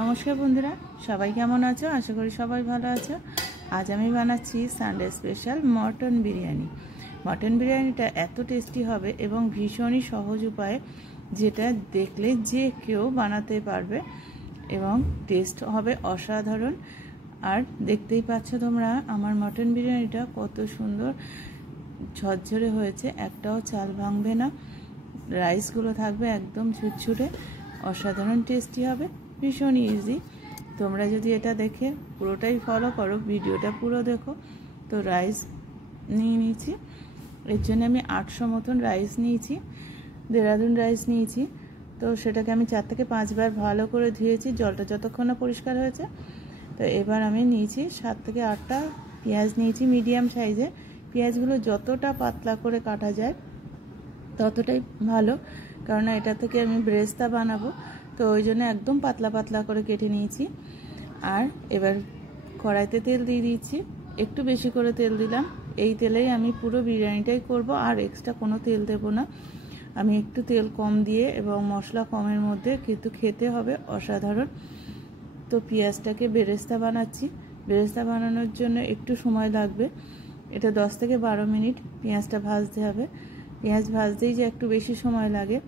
নমস্কার বন্ধুরা, সবাই কেমন আছো? আশা করি সবাই ভালো আছো। আজ আমি বানাচ্ছি Sunday special mutton biryani. Mutton বিরিয়ানিটা এত টেস্টি হবে এবং ভীষণই সহজ উপায়ে, যেটা দেখলে যে কেউ বানাতে পারবে এবং টেস্ট হবে অসাধারণ। আর দেখতেই পাচ্ছ তোমরা আমার মটন বিরিয়ানিটা কত সুন্দর ঝরঝরে হয়েছে, একটাও চাল ভাঙবে না, রাইসগুলো থাকবে একদম ছুটছুটে, অসাধারণ টেস্টি হবে, ভীষণ ইজি। তোমরা যদি এটা দেখে পুরোটাই ফলো করো, ভিডিওটা পুরো দেখো। তো রাইস নিয়ে নিয়েছি, এর জন্য আমি 800 মতন রাইস নিয়েছি, দেরাদুন রাইস নিয়েছি। তো সেটাকে আমি 4 থেকে 5 বার ভালো করে ধুয়েছি, জলটা যতক্ষণ না পরিষ্কার হয়েছে। তো এবার আমি নিয়েছি 7 থেকে 8টা পেঁয়াজ নিয়েছি মিডিয়াম সাইজে। পেঁয়াজগুলো যতটা পাতলা করে কাটা যায় ততটাই ভালো, কারণ এটা থেকে আমি ব্রেস্তা বানাবো, তো ওই জন্য একদম পাতলা পাতলা করে কেটে নিয়েছি। আর এবার কড়াইতে তেল দিয়ে দিয়েছি, একটু বেশি করে তেল দিলাম। এই তেলেই আমি পুরো বিরিয়ানিটাই করব, আর এক্সট্রা কোনো তেল দেব না। আমি একটু তেল কম দিয়ে এবং মশলা কমের মধ্যে, কিন্তু খেতে হবে অসাধারণ। তো পেঁয়াজটাকে বেরেস্তা বানাচ্ছি। বেরেস্তা বানানোর জন্য একটু সময় লাগবে, এটা 10 থেকে 12 মিনিট পেঁয়াজটা ভাজতে হবে। পেঁয়াজ ভাজতেই যে একটু বেশি সময় লাগে,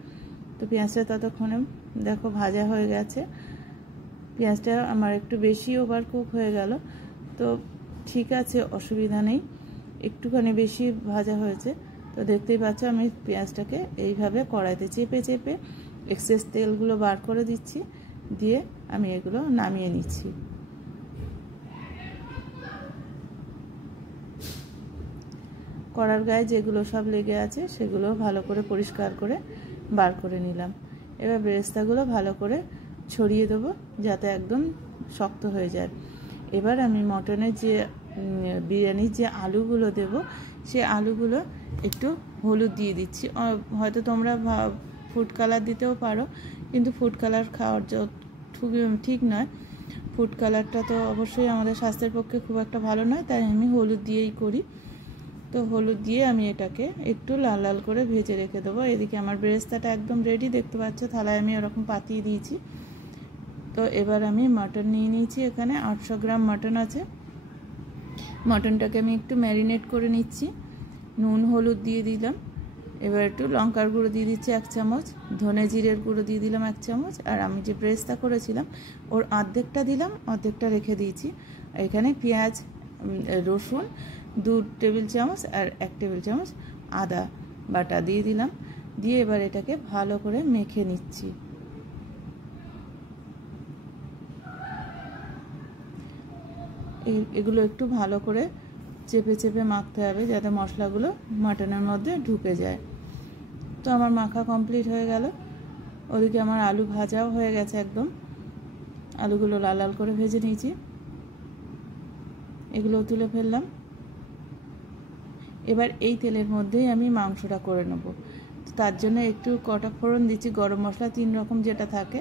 তো পেঁয়াজটা ততক্ষণে দেখো ভাজা হয়ে গেছে। পেঁয়াজটা আমার একটু বেশি ওভার কুক হয়ে গেল, তো ঠিক আছে, অসুবিধা নেই, একটুখানি বেশি ভাজা হয়েছে। তো দেখতেই পাচ্ছ আমি পেঁয়াজটাকে এইভাবে কড়াইতে চেপে চেপে এক্সেস তেলগুলো বার করে দিচ্ছি, দিয়ে আমি এগুলো নামিয়ে নিচ্ছি। কড়ার গায়ে যেগুলো সব লেগে আছে সেগুলো ভালো করে পরিষ্কার করে বার করে নিলাম। এবার বেরেস্তাগুলো ভালো করে ছড়িয়ে দেবো, যাতে একদম শক্ত হয়ে যায়। এবার আমি মটনের যে বিরিয়ানির যে আলুগুলো দেব, সে আলুগুলো একটু হলুদ দিয়ে দিচ্ছি। হয়তো তোমরা ফুড কালার দিতেও পারো, কিন্তু ফুড কালার খাওয়ার ঠিক নয়। ফুড কালারটা তো অবশ্যই আমাদের স্বাস্থ্যের পক্ষে খুব একটা ভালো নয়, তাই আমি হলুদ দিয়েই করি। তো হলুদ দিয়ে আমি এটাকে একটু লাল লাল করে ভেজে রেখে দেবো। এদিকে আমার বেরেস্তাটা একদম রেডি, দেখতে পাচ্ছ থালায় আমি ওরকম পাতিয়ে দিয়েছি। তো এবার আমি মাটন নিয়ে নিয়েছি, এখানে 800 গ্রাম মাটন আছে। মাটনটাকে আমি একটু ম্যারিনেট করে নিচ্ছি। নুন হলুদ দিয়ে দিলাম, এবার একটু লঙ্কার গুঁড়ো দিয়ে দিচ্ছি 1 চামচ, ধনে জিরের গুঁড়ো দিয়ে দিলাম 1 চামচ, আর আমি যে বেরেস্তা করেছিলাম ওর অর্ধেকটা দিলাম, অর্ধেকটা রেখে দিয়েছি। এখানে পেঁয়াজ রসুন 2 টেবিল চামচ আর 1 টেবিল চামচ আদা বাটা দিয়ে দিলাম, দিয়ে এবার এটাকে ভালো করে মেখে নিচ্ছি। এগুলো একটু ভালো করে চেপে চেপে মাখতে হবে, যাতে মশলাগুলো মাটনের মধ্যে ঢুকে যায়। তো আমার মাখা কমপ্লিট হয়ে গেল। ওদিকে আমার আলু ভাজাও হয়ে গেছে, একদম আলুগুলো লাল লাল করে ভেজে নিয়েছি। এগুলো তুলে ফেললাম। এবার এই তেলের মধ্যেই আমি মাংসটা করে নেব। তার জন্য একটু কটা ফোড়ন দিচ্ছি, গরম মশলা 3 রকম যেটা থাকে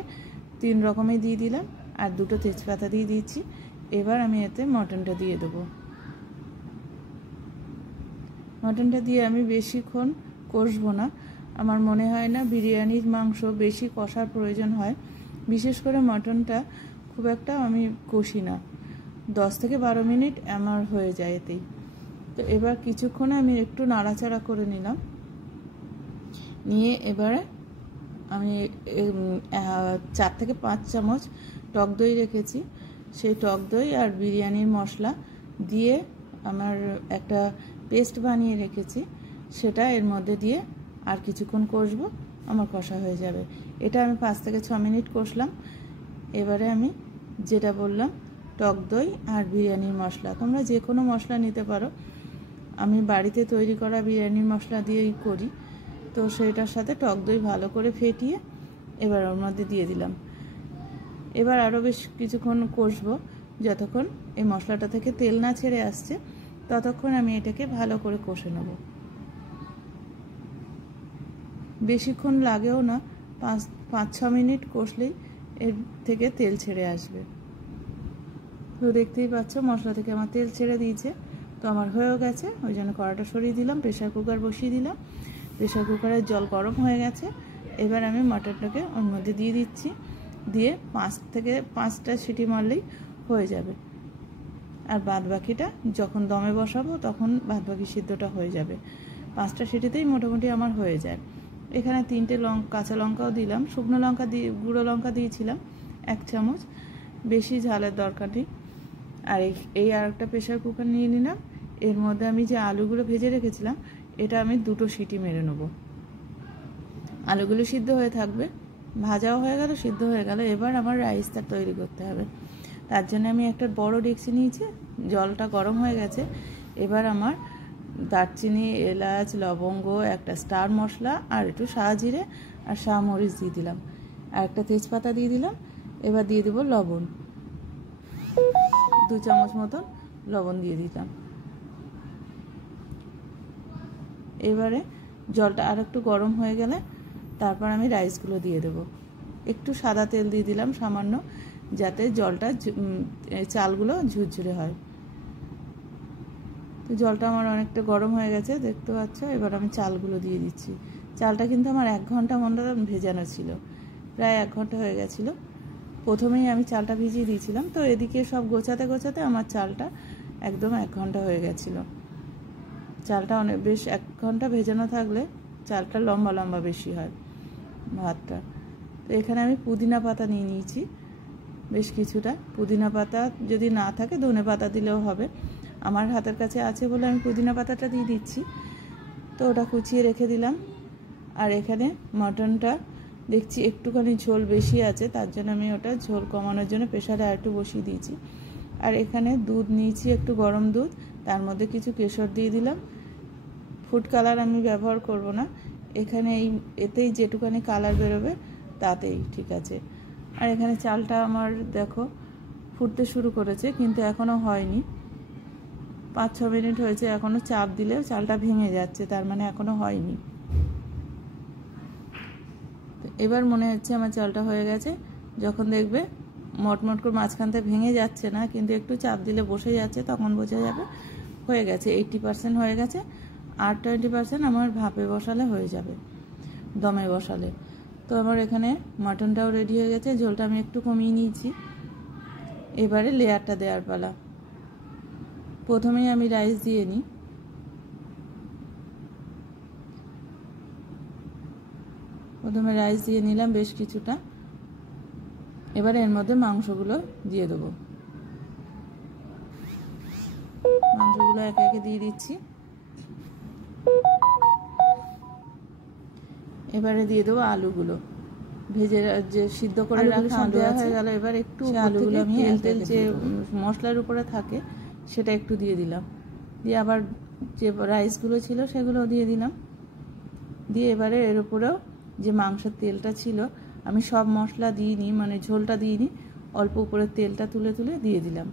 3 রকমই দিয়ে দিলাম, আর 2টো তেজপাতা দিয়ে দিচ্ছি। এবার আমি এতে মটনটা দিয়ে দেবো। মটনটা দিয়ে আমি বেশিক্ষণ কষবো না, আমার মনে হয় না বিরিয়ানির মাংস বেশি কষার প্রয়োজন হয়। বিশেষ করে মটনটা খুব একটা আমি কষি না, 10 থেকে 12 মিনিট আমার হয়ে যায় এতেই। তো এবার কিছুক্ষণে আমি একটু নাড়াচাড়া করে নিলাম, নিয়ে এবারে আমি 4 থেকে 5 চামচ টক দই রেখেছি, সেই টক দই আর বিরিয়ানির মশলা দিয়ে আমার একটা পেস্ট বানিয়ে রেখেছি, সেটা এর মধ্যে দিয়ে আর কিছুক্ষণ কষবো, আমার কষা হয়ে যাবে। এটা আমি 5 থেকে 6 মিনিট কষলাম। এবারে আমি যেটা বললাম, টক দই আর বিরিয়ানির মশলা, তোমরা যে কোনো মশলা নিতে পারো, আমি বাড়িতে তৈরি করা বিরিয়ানির মশলা দিয়েই করি। তো সেটার সাথে টক দই ভালো করে ফেটিয়ে এবার ওর মধ্যে দিয়ে দিলাম। এবার আরও বেশ কিছুক্ষণ কষবো, যতক্ষণ এই মশলাটা থেকে তেল না ছেড়ে আসছে ততক্ষণ আমি এটাকে ভালো করে কষে নেব। বেশিক্ষণ লাগেও না, 5-6 মিনিট কষলেই এর থেকে তেল ছেড়ে আসবে। তো দেখতেই পাচ্ছ মশলা থেকে আমার তেল ছেড়ে দিয়েছে, তো আমার হয়েও গেছে। ওই জন্য কড়াটা সরিয়ে দিলাম, প্রেশার কুকার বসিয়ে দিলাম। প্রেশার কুকারের জল গরম হয়ে গেছে, এবার আমি মটনটাকে ওর মধ্যে দিয়ে দিচ্ছি। দিয়ে 5 থেকে 5টা সিটি মারলেই হয়ে যাবে। আর বাদ বাকিটা যখন দমে বসাবো তখন বাদ বাকি সিদ্ধটা হয়ে যাবে। 5টা সিটিতেই মোটামুটি আমার হয়ে যায়। এখানে 3টে কাঁচা লঙ্কাও দিলাম, শুকনো লঙ্কা দিয়ে গুঁড়ো লঙ্কা দিয়েছিলাম 1 চামচ, বেশি ঝালের দরকার নেই। আর এই আর একটা প্রেশার কুকার নিয়ে নিলাম। এর মধ্যে আমি যে আলুগুলো ভেজে রেখেছিলাম এটা আমি 2টো সিটি মেরে নেব। আলুগুলো সিদ্ধ হয়ে থাকবে, ভাজাও হয়ে গেল, সিদ্ধ হয়ে গেল। এবার আমার রাইসটা তৈরি করতে হবে। তার জন্য আমি একটা বড় ডেকচি নিয়েছি, জলটা গরম হয়ে গেছে। এবার আমার দারচিনি, এলাচ, লবঙ্গ, একটা স্টার মশলা আর একটু শাহজিরে আর শাহমরিচ দিয়ে দিলাম, আর একটা তেজপাতা দিয়ে দিলাম। এবার দিয়ে দেবো লবণ, 2 চামচ মতন লবণ দিয়ে দিলাম। এবারে জলটা আর একটু গরম হয়ে গেলে তারপর আমি রাইসগুলো দিয়ে দেব। একটু সাদা তেল দিয়ে দিলাম সামান্য, যাতে জলটা চালগুলো ঝুরঝুরে হয়। তো জলটা আমার অনেকটা গরম হয়ে গেছে, দেখতে পাচ্ছ। এবার আমি চালগুলো দিয়ে দিচ্ছি। চালটা কিন্তু আমার 1 ঘন্টা মতো ভেজানো ছিল, প্রায় 1 ঘন্টা হয়ে গেছিলো। প্রথমেই আমি চালটা ভিজিয়ে দিয়েছিলাম, তো এদিকে সব গোছাতে গোছাতে আমার চালটা একদম 1 ঘন্টা হয়ে গেছিলো। চালটা অনেক বেশ 1 ঘন্টা ভেজানো থাকলে চালটা লম্বা লম্বা বেশি হয় ভাতটা। তো এখানে আমি পুদিনা পাতা নিয়ে নিয়েছি বেশ কিছুটা। পুদিনা পাতা যদি না থাকে ধনে পাতা দিলেও হবে, আমার হাতের কাছে আছে বলে আমি পুদিনা পাতাটা দিয়ে দিচ্ছি। তো ওটা কুচিয়ে রেখে দিলাম। আর এখানে মটনটা দেখছি একটুখানি ঝোল বেশি আছে, তার জন্য আমি ওটা ঝোল কমানোর জন্য প্রেশারে আর একটু বসিয়ে দিয়েছি। আর এখানে দুধ নিয়েছি, একটু গরম দুধ, তার মধ্যে কিছু কেশর দিয়ে দিলাম। ফুড কালার আমি ব্যবহার করব না, এখানে এতেই যেটুখানি কালার বেরোবে তাতেই ঠিক আছে। আর এখানে চালটা আমার দেখো ফুটতে শুরু করেছে, কিন্তু এখনও হয়নি। 5-6 মিনিট হয়েছে, এখনও চাপ দিলেও চালটা ভেঙে যাচ্ছে, তার মানে এখনও হয়নি। এবার মনে হচ্ছে আমার চালটা হয়ে গেছে। যখন দেখবে মটমট করে মাঝখান থেকে ভেঙে যাচ্ছে না, কিন্তু একটু চাপ দিলে বসে যাচ্ছে, তখন বোঝা যাবে হয়ে গেছে। 80% হয়ে গেছে। আর 20% আমার ভাপে বসালে হয়ে যাবে, দমে বসালে। তো আমার এখানে মাটনটাও রেডি হয়ে গেছে, ঝোলটা আমি একটু কমিয়ে নিয়েছি। এবারে লেয়ারটা দেওয়ার পালা। প্রথমেই আমি রাইস দিয়ে নিই। প্রথমে রাইস দিয়ে নিলাম বেশ কিছুটা। এবারে এর মধ্যে মাংসগুলো দিয়ে দেবো। মাংসগুলো একে একে দিয়ে দিচ্ছি। এবারে দিয়ে দেবো আলুগুলো, ভেজে যে সিদ্ধ করে রাখা আলু হয়ে গেল। এবার একটু আলুগুলো আমি তেল যে মশলার উপরে থাকে সেটা একটু দিয়ে দিলাম, দিয়ে আবার যে রাইসগুলো ছিল সেগুলো দিয়ে দিলাম। দিয়ে এবারে এর উপরেও যে মাংসের তেলটা ছিল, আমি সব মশলা দিইনি, মানে ঝোলটা দিইনি, অল্প উপরে তেলটা তুলে তুলে দিয়ে দিলাম।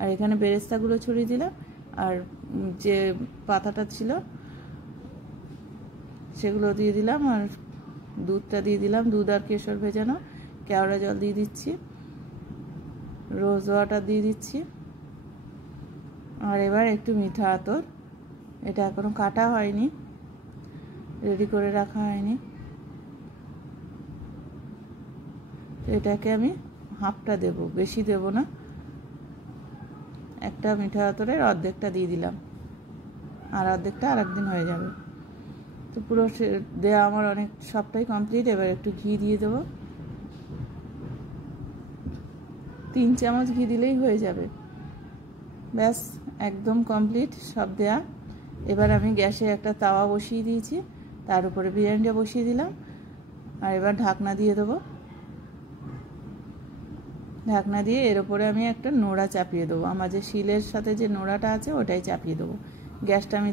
আর এখানে বেরেস্তাগুলো ছড়িয়ে দিলাম, আর যে পাতাটা ছিল সেগুলো দিয়ে দিলাম, আর দুধটা দিয়ে দিলাম। দুধ আর কেশর ভেজানো, কেওড়া জল দিয়ে দিচ্ছি, রোজ ওয়াটার দিয়ে দিচ্ছি। আর এবার একটু মিঠা আতর, এটা এখনো কাটা হয়নি, রেডি করে রাখা হয়নি। এটাকে আমি হাফটা দেব, বেশি দেব না। একটা মিঠা আতরের অর্ধেকটা দিয়ে দিলাম, আর অর্ধেকটা আর একদিন হয়ে যাবে। তো পুরো দেওয়া আমার অনেক সবটাই কমপ্লিট। এবার একটু ঘি দিয়ে দেবো, 3 চামচ ঘি দিলেই হয়ে যাবে। ব্যাস একদম কমপ্লিট সব দেয়া। এবার আমি গ্যাসে একটা তাওয়া বসিয়ে দিয়েছি, তার উপরে বিরিয়ানিটা বসিয়ে দিলাম। আর এবার ঢাকনা দিয়ে দেবো। ঢাকনা দিয়ে এর উপরে আমি একটা নোড়া চাপিয়ে দেবো। আমার যে শিলের সাথে যে নোড়াটা আছে ওটাই চাপিয়ে দেবো। গ্যাসটা আমি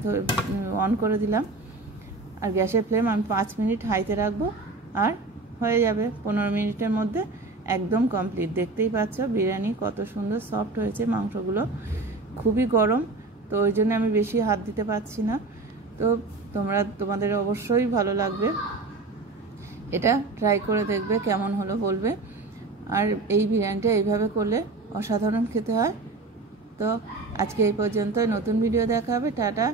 অন করে দিলাম। আর গ্যাসের ফ্লেম আমি 5 মিনিট হাইতে রাখবো, আর হয়ে যাবে 15 মিনিটের মধ্যে একদম কমপ্লিট। দেখতেই পাচ্ছ বিরিয়ানি কত সুন্দর সফট হয়েছে। মাংসগুলো খুবই গরম, তো ওই জন্য আমি বেশি হাত দিতে পারছি না। তো তোমাদের অবশ্যই ভালো লাগবে, এটা ট্রাই করে দেখবে, কেমন হলো বলবে। আর এই বিরিয়ানিটা এইভাবে করলে অসাধারণ খেতে হয়। তো আজকে এই পর্যন্ত, নতুন ভিডিও দেখা হবে। টাটা।